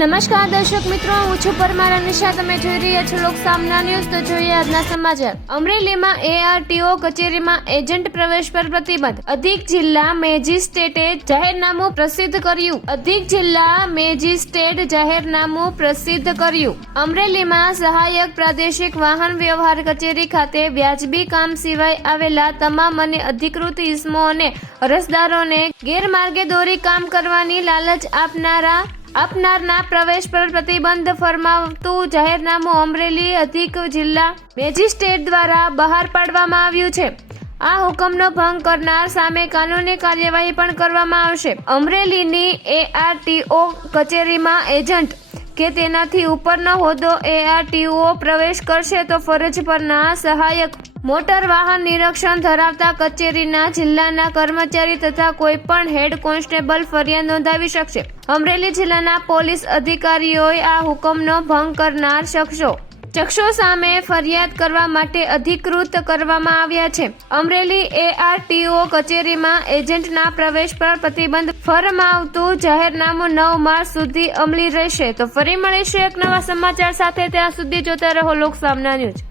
નમસ્કાર દર્શક મિત્રો, હું છું પરમાર અનિશા. તમે જોઈ રહ્યા છો લોક સામના ન્યૂઝ. તો જોઈએ આજના સમાચાર. અમરેલીમાં ARTO કચેરીમાં એજન્ટ પ્રવેશ પર પ્રતિબંધ. અધિક જિલ્લા મેજિસ્ટ્રેટે જાહેરનામું પ્રસિદ્ધ કર્યું. અમરેલીમાં સહાયક પ્રાદેશિક વાહન વ્યવહાર કચેરી ખાતે વ્યાજબી કામ સિવાય આવેલા તમામ અને અધિકૃત ઇસમો અને અરજદારોને ગેરમાર્ગે દોરી કામ કરવાની લાલચ આપનારના પ્રવેશ પર પ્રતિબંધ ફરમાવતું જાહેરનામું અમરેલી અધિક જિલ્લા મેજિસ્ટ્રેટ દ્વારા બહાર પાડવામાં આવ્યું છે. આ હુકમનો ભંગ કરનાર સામે કાનૂની કાર્યવાહી પણ કરવામાં આવશે. અમરેલીની ARTO કચેરીમાં એજન્ટ કે તેનાથી ઉપરનો હોદ્દો ARTO પ્રવેશ કરશે તો ફરજ પરના સહાયક મોટર વાહન નિરીક્ષણ ધરાવતા કચેરીના જિલ્લાના કર્મચારી તથા કોઈપણ હેડ કોન્સ્ટેબલ ફરિયાદ નોંધાવી શકશે. અમરેલી જિલ્લાના પોલીસ અધિકારીઓએ આ હુકમનો ભંગ કરનાર શખ્સો સામે ફરિયાદ કરવા માટે અધિકૃત કરવામાં આવ્યા છે. અમરેલી ARTO કચેરીમાં એજન્ટના પ્રવેશ પર પ્રતિબંધ ફરમાવતું જાહેરનામું 9 માર્ચ સુધી અમલી રહેશે. તો ફરી મળીશું એક નવા સમાચાર સાથે. ત્યાં સુધી જોતા રહો લોક સામના ન્યૂઝ.